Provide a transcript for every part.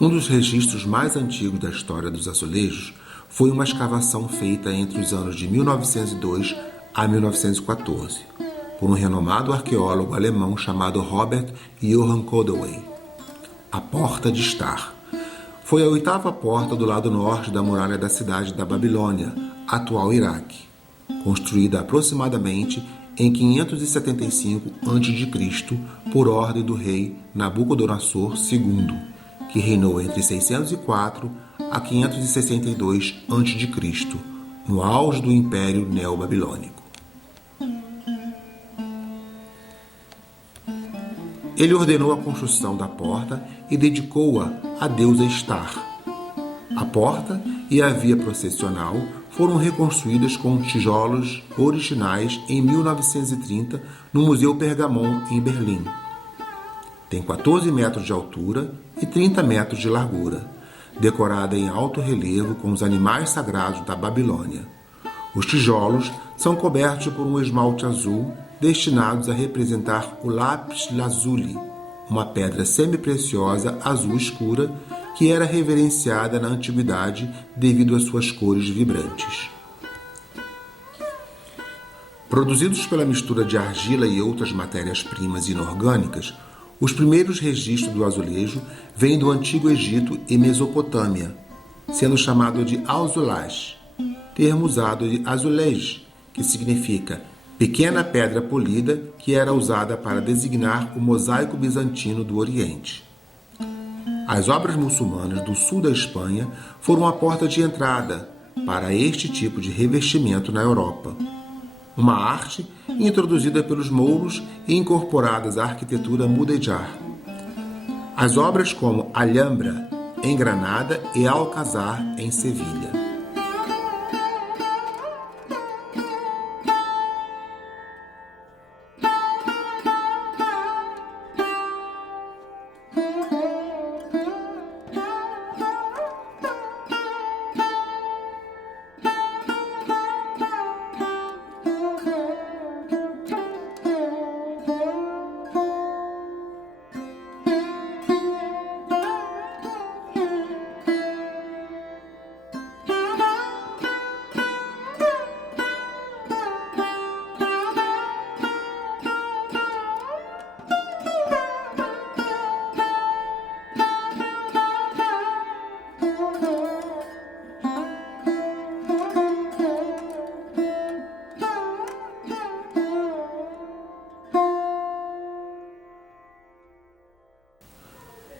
Um dos registros mais antigos da história dos azulejos foi uma escavação feita entre os anos de 1902 a 1914, por um renomado arqueólogo alemão chamado Robert Johann Koldewey. A Porta de Star. Foi a 8ª porta do lado norte da muralha da cidade da Babilônia, atual Iraque, construída aproximadamente em 575 a.C. por ordem do rei Nabucodonosor II, que reinou entre 604 a 562 a.C., no auge do Império Neobabilônico. Ele ordenou a construção da porta e dedicou-a à deusa Star. A porta e a via processional foram reconstruídas com tijolos originais em 1930 no Museu Pergamon, em Berlim. Tem 14 metros de altura e 30 metros de largura, decorada em alto relevo com os animais sagrados da Babilônia. Os tijolos são cobertos por um esmalte azul destinados a representar o lápis lazuli, uma pedra semi-preciosa azul escura que era reverenciada na antiguidade devido às suas cores vibrantes. Produzidos pela mistura de argila e outras matérias-primas inorgânicas, os primeiros registros do azulejo vêm do Antigo Egito e Mesopotâmia, sendo chamado de azulaj, termo usado de azulej, que significa pequena pedra polida, que era usada para designar o mosaico bizantino do Oriente. As obras muçulmanas do sul da Espanha foram a porta de entrada para este tipo de revestimento na Europa. Uma arte introduzida pelos mouros e incorporadas à arquitetura mudéjar. As obras como Alhambra, em Granada, e Alcázar, em Sevilha.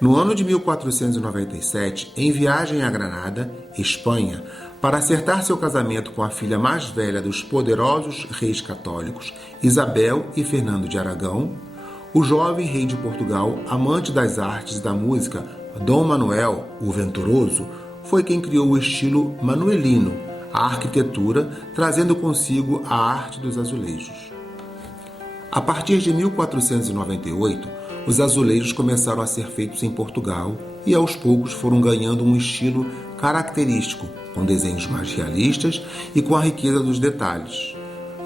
No ano de 1497, em viagem a Granada, Espanha, para acertar seu casamento com a filha mais velha dos poderosos reis católicos, Isabel e Fernando de Aragão, o jovem rei de Portugal, amante das artes e da música, Dom Manuel, o Venturoso, foi quem criou o estilo manuelino, a arquitetura, trazendo consigo a arte dos azulejos. A partir de 1498, os azulejos começaram a ser feitos em Portugal e aos poucos foram ganhando um estilo característico, com desenhos mais realistas e com a riqueza dos detalhes.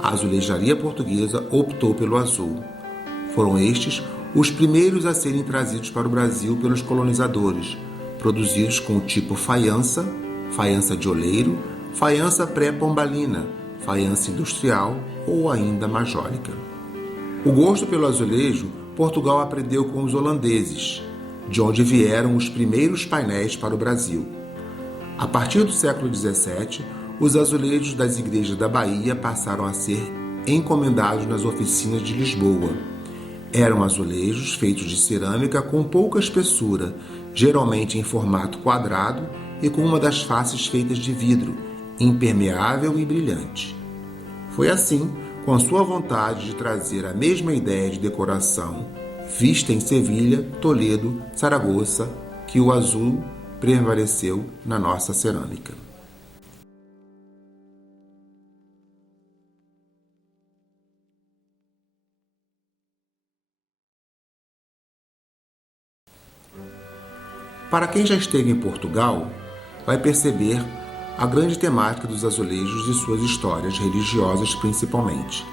A azulejaria portuguesa optou pelo azul. Foram estes os primeiros a serem trazidos para o Brasil pelos colonizadores, produzidos com o tipo faiança, faiança de oleiro, faiança pré-pombalina, faiança industrial ou ainda majólica. O gosto pelo azulejo Portugal aprendeu com os holandeses, de onde vieram os primeiros painéis para o Brasil. A partir do século XVII, os azulejos das igrejas da Bahia passaram a ser encomendados nas oficinas de Lisboa. Eram azulejos feitos de cerâmica com pouca espessura, geralmente em formato quadrado e com uma das faces feitas de vidro, impermeável e brilhante. Foi assim, com sua vontade de trazer a mesma ideia de decoração vista em Sevilha, Toledo, Saragoça, que o azul prevaleceu na nossa cerâmica. Para quem já esteve em Portugal, vai perceber a grande temática dos azulejos e suas histórias religiosas principalmente.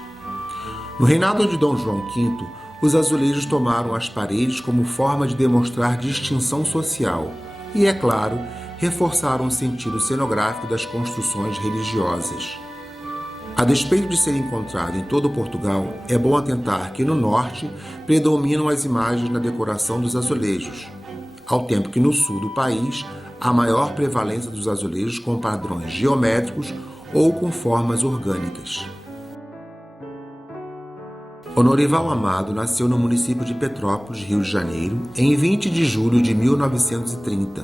No reinado de Dom João V, os azulejos tomaram as paredes como forma de demonstrar distinção social, e, é claro, reforçaram o sentido cenográfico das construções religiosas. A despeito de ser encontrado em todo Portugal, é bom atentar que no norte predominam as imagens na decoração dos azulejos, ao tempo que no sul do país há maior prevalência dos azulejos com padrões geométricos ou com formas orgânicas. Honorival Amado nasceu no município de Petrópolis, Rio de Janeiro, em 20 de julho de 1930.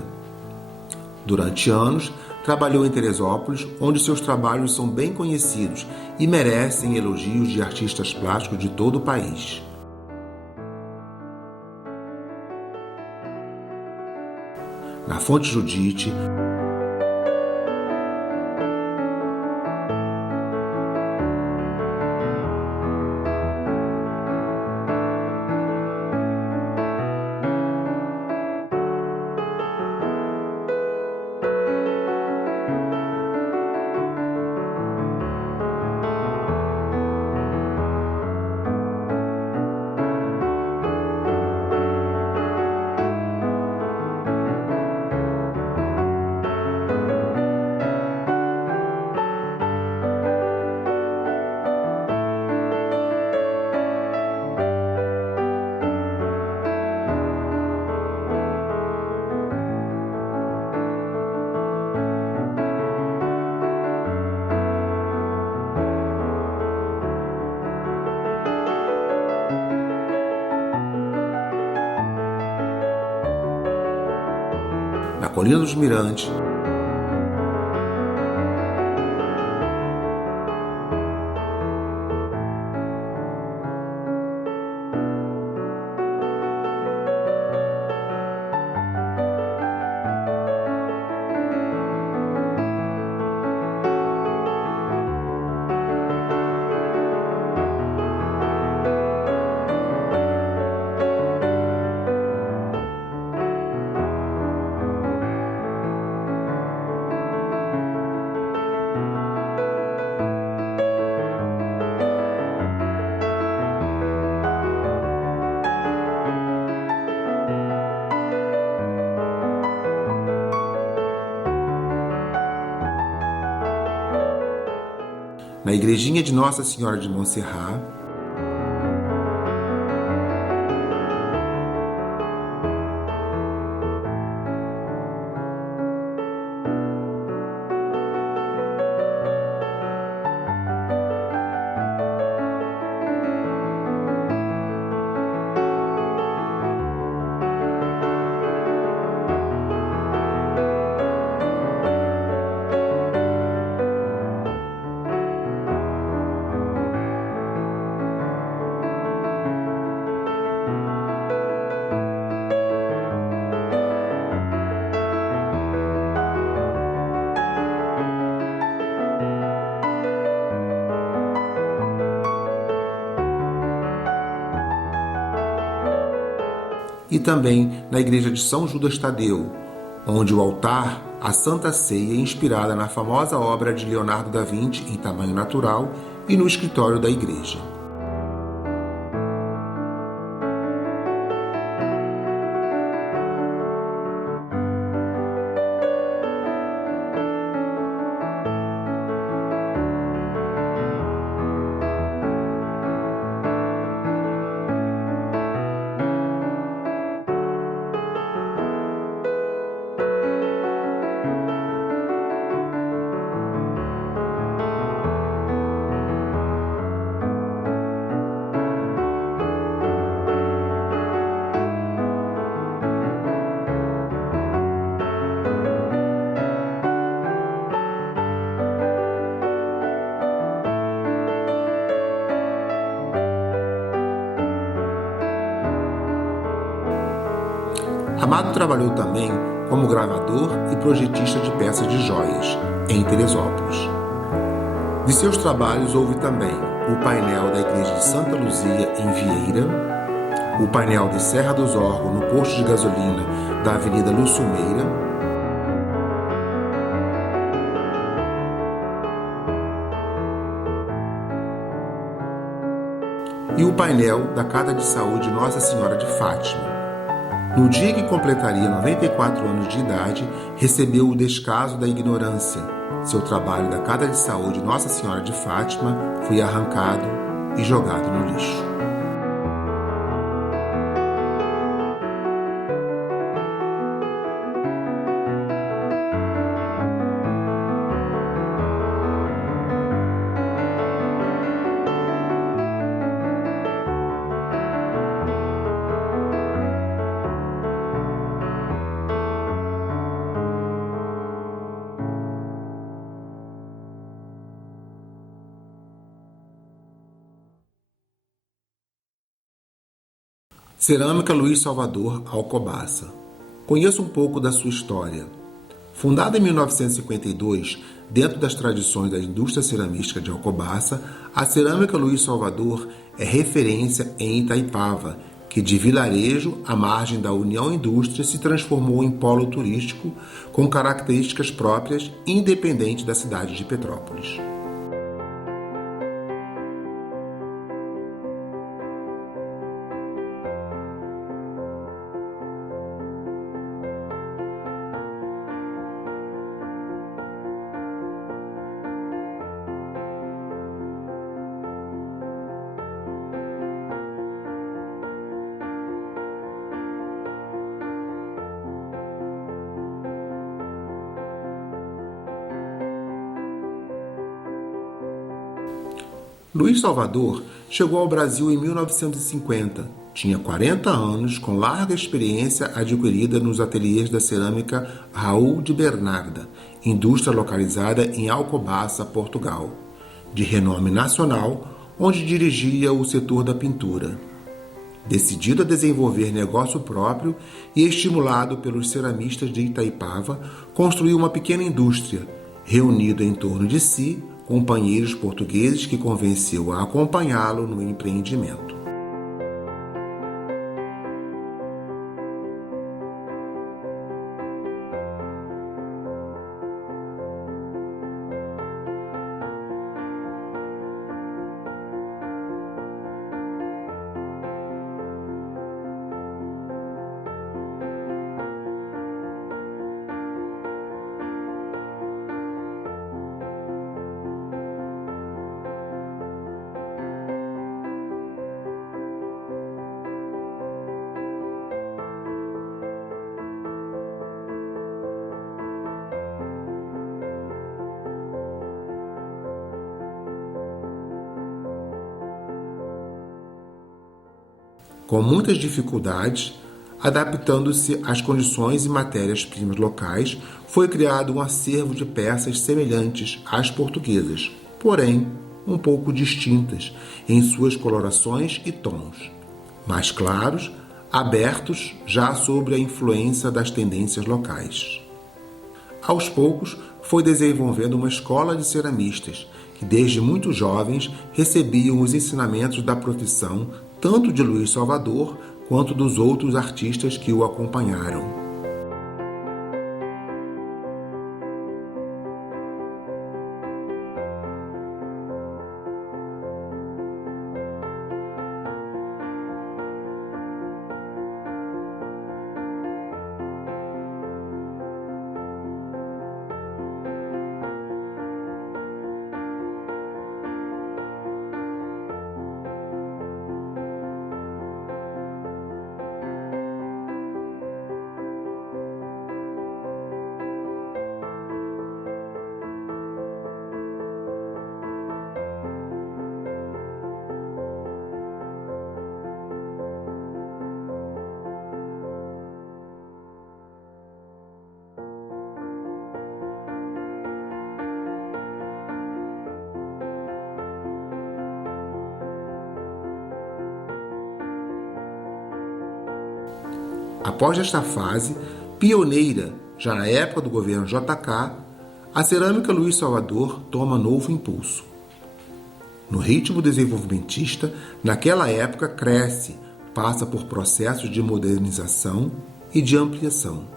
Durante anos, trabalhou em Teresópolis, onde seus trabalhos são bem conhecidos e merecem elogios de artistas plásticos de todo o país. Na Fonte Judite, na Colina dos Mirantes, na Igrejinha de Nossa Senhora de Montserrat, e também na Igreja de São Judas Tadeu, onde o altar, a Santa Ceia, é inspirada na famosa obra de Leonardo da Vinci em tamanho natural e no escritório da igreja. Amado trabalhou também como gravador e projetista de peças de joias, em Teresópolis. De seus trabalhos houve também o painel da Igreja de Santa Luzia, em Vieira, o painel de Serra dos Órgãos, no posto de gasolina da Avenida Luçumeira, e o painel da Casa de Saúde Nossa Senhora de Fátima, No dia que completaria 94 anos de idade, recebeu o descaso da ignorância. Seu trabalho da Casa de Saúde Nossa Senhora de Fátima foi arrancado e jogado no lixo. Cerâmica Luiz Salvador, Alcobaça. Conheço um pouco da sua história. Fundada em 1952, dentro das tradições da indústria ceramística de Alcobaça, a Cerâmica Luiz Salvador é referência em Itaipava, que de vilarejo à margem da União Indústria se transformou em polo turístico com características próprias, independente da cidade de Petrópolis. Luiz Salvador chegou ao Brasil em 1950. Tinha 40 anos, com larga experiência adquirida nos ateliês da cerâmica Raul de Bernarda, indústria localizada em Alcobaça, Portugal, de renome nacional, onde dirigia o setor da pintura. Decidido a desenvolver negócio próprio e estimulado pelos ceramistas de Itaipava, construiu uma pequena indústria, reunido em torno de si companheiros portugueses que convenceu a acompanhá-lo no empreendimento. Com muitas dificuldades, adaptando-se às condições e matérias-primas locais, foi criado um acervo de peças semelhantes às portuguesas, porém um pouco distintas em suas colorações e tons, mais claros, abertos já sobre a influência das tendências locais. Aos poucos, foi desenvolvendo uma escola de ceramistas que, desde muito jovens, recebiam os ensinamentos da profissão tanto de Luiz Salvador quanto dos outros artistas que o acompanharam. Após esta fase, pioneira já na época do governo JK, a cerâmica Luiz Salvador toma novo impulso. No ritmo desenvolvimentista, naquela época cresce, passa por processos de modernização e de ampliação,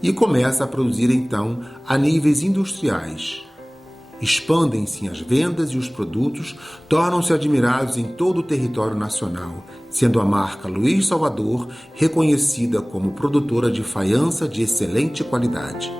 e começa a produzir então a níveis industriais. Expandem-se as vendas e os produtos tornam-se admirados em todo o território nacional, sendo a marca Luiz Salvador reconhecida como produtora de faiança de excelente qualidade.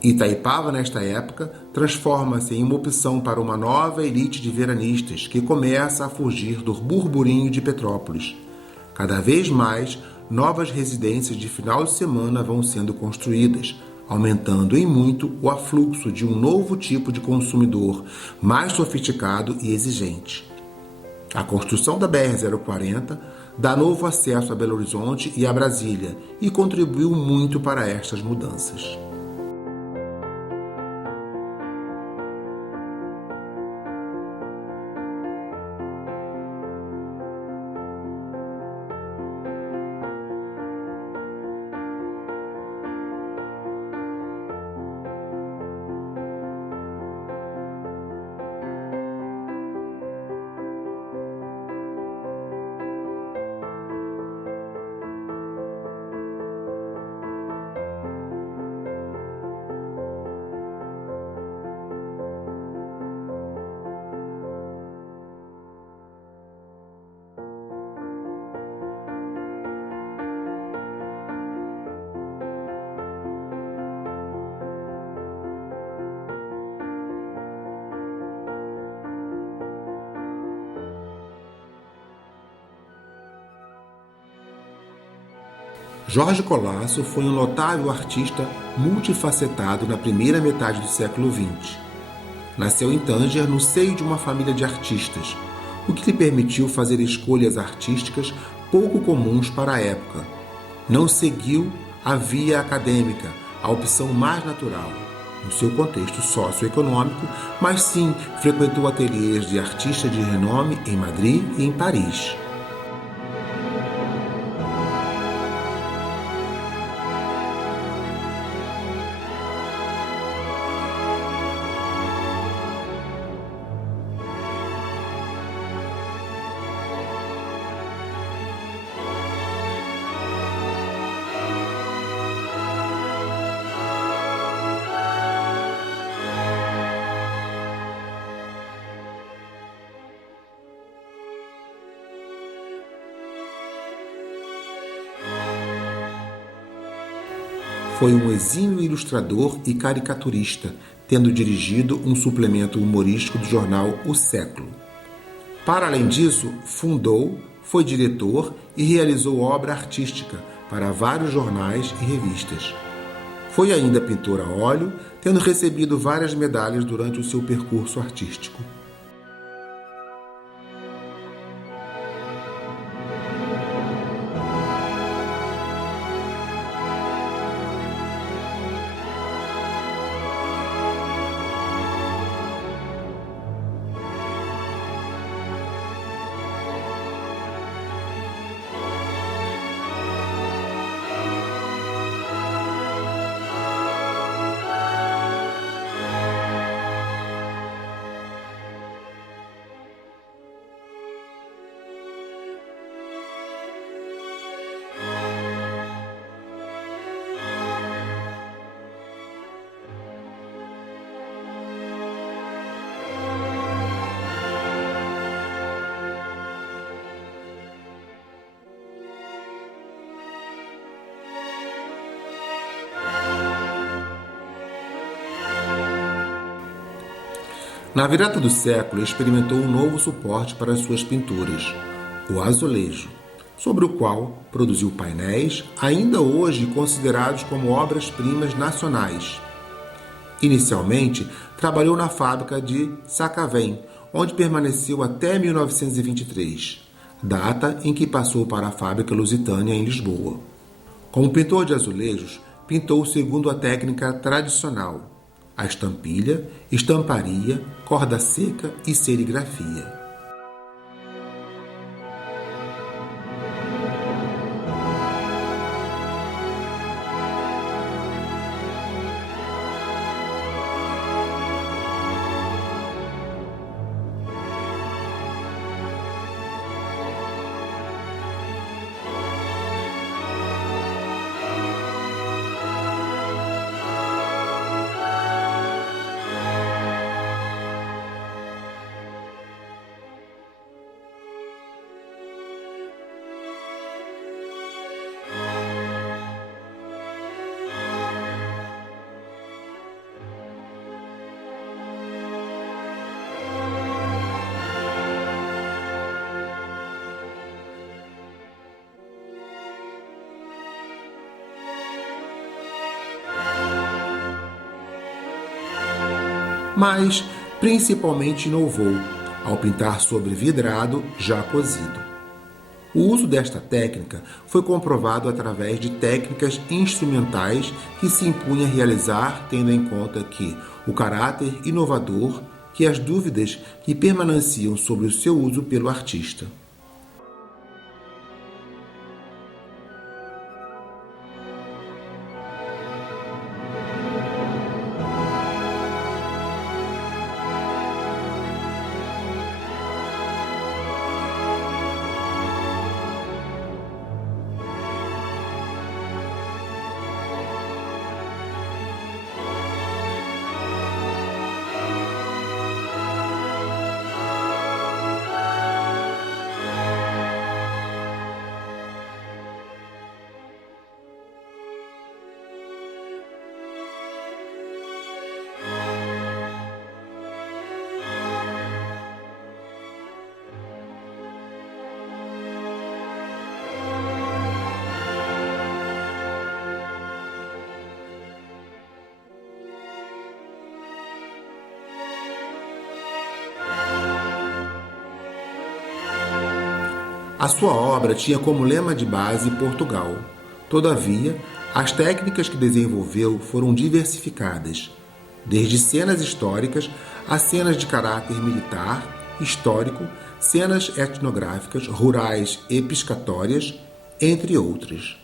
Itaipava, nesta época, transforma-se em uma opção para uma nova elite de veranistas que começa a fugir do burburinho de Petrópolis. Cada vez mais, novas residências de final de semana vão sendo construídas, aumentando em muito o afluxo de um novo tipo de consumidor, mais sofisticado e exigente. A construção da BR-040 dá novo acesso a Belo Horizonte e a Brasília e contribuiu muito para estas mudanças. Jorge Colasso foi um notável artista multifacetado na primeira metade do século XX. Nasceu em Tânger no seio de uma família de artistas, o que lhe permitiu fazer escolhas artísticas pouco comuns para a época. Não seguiu a via acadêmica, a opção mais natural, no seu contexto socioeconômico, mas sim frequentou ateliês de artistas de renome em Madrid e em Paris. Foi um exímio ilustrador e caricaturista, tendo dirigido um suplemento humorístico do jornal O Século. Para além disso, fundou, foi diretor e realizou obra artística para vários jornais e revistas. Foi ainda pintor a óleo, tendo recebido várias medalhas durante o seu percurso artístico. Na virada do século, experimentou um novo suporte para as suas pinturas, o azulejo, sobre o qual produziu painéis ainda hoje considerados como obras-primas nacionais. Inicialmente, trabalhou na fábrica de Sacavém, onde permaneceu até 1923, data em que passou para a fábrica Lusitânia, em Lisboa. Como pintor de azulejos, pintou segundo a técnica tradicional: a estampilha, estamparia, corda seca e serigrafia. Mas principalmente inovou ao pintar sobre vidrado já cozido. O uso desta técnica foi comprovado através de técnicas instrumentais que se impunha realizar, tendo em conta que o caráter inovador e as dúvidas que permaneciam sobre o seu uso pelo artista. A sua obra tinha como lema de base Portugal. Todavia, as técnicas que desenvolveu foram diversificadas, desde cenas históricas a cenas de caráter militar, histórico, cenas etnográficas, rurais e piscatórias, entre outras.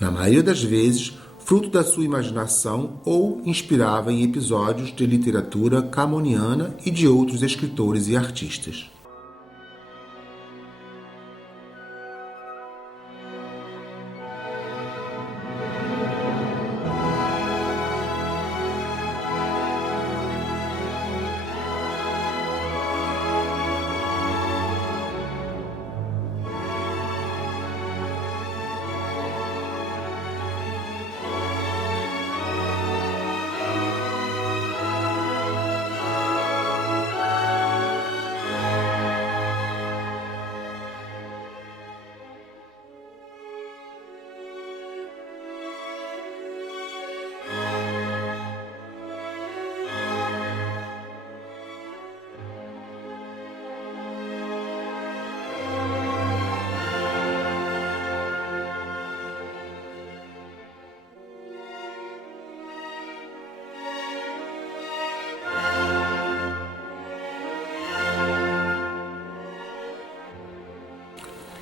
Na maioria das vezes, fruto da sua imaginação ou inspirava em episódios de literatura camoniana e de outros escritores e artistas.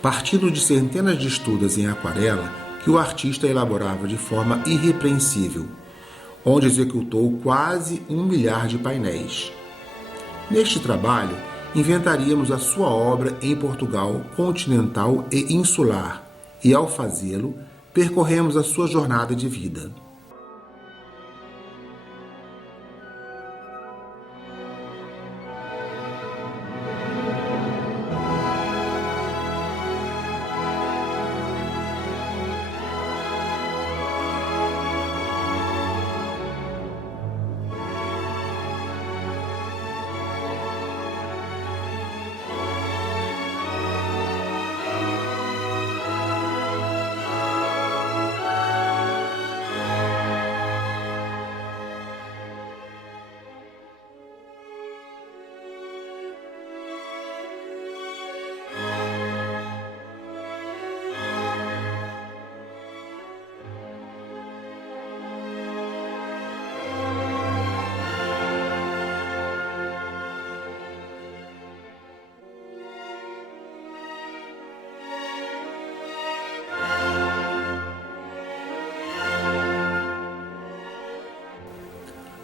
Partindo de centenas de estudos em aquarela que o artista elaborava de forma irrepreensível, onde executou quase 1 milhar de painéis. Neste trabalho, inventaríamos a sua obra em Portugal continental e insular, e ao fazê-lo, percorremos a sua jornada de vida.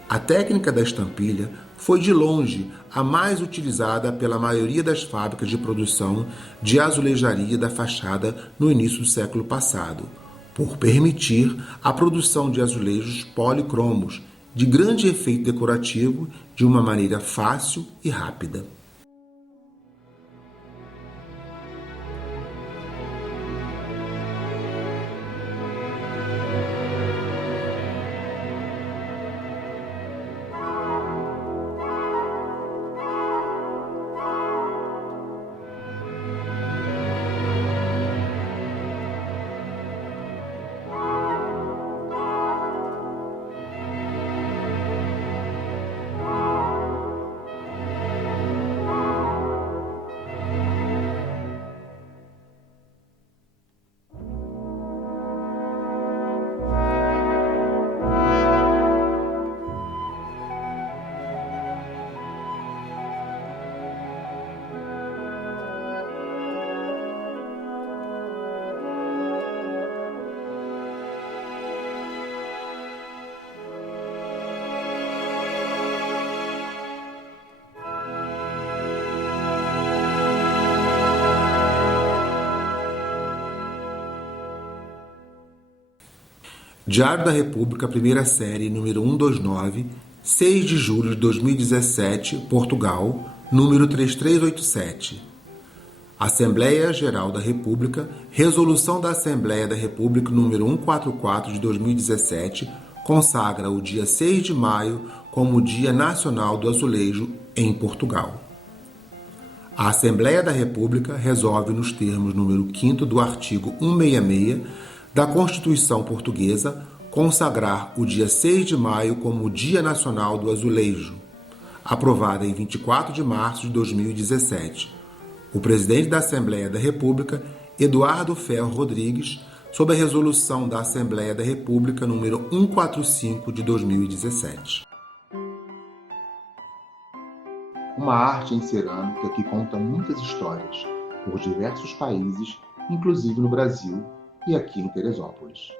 A técnica da estampilha foi de longe a mais utilizada pela maioria das fábricas de produção de azulejaria da fachada no início do século passado, por permitir a produção de azulejos policromos de grande efeito decorativo de uma maneira fácil e rápida. Diário da República, primeira série, número 129, 6 de julho de 2017, Portugal, número 3387. Assembleia Geral da República, Resolução da Assembleia da República, número 144 de 2017, consagra o dia 6 de maio como Dia Nacional do Azulejo em Portugal. A Assembleia da República resolve nos termos número 5º do artigo 166 da Constituição Portuguesa consagrar o dia 6 de maio como Dia Nacional do Azulejo, aprovada em 24 de março de 2017. O presidente da Assembleia da República, Eduardo Ferro Rodrigues, sob a resolução da Assembleia da República número 145 de 2017. Uma arte em cerâmica que conta muitas histórias por diversos países, inclusive no Brasil e aqui em Teresópolis.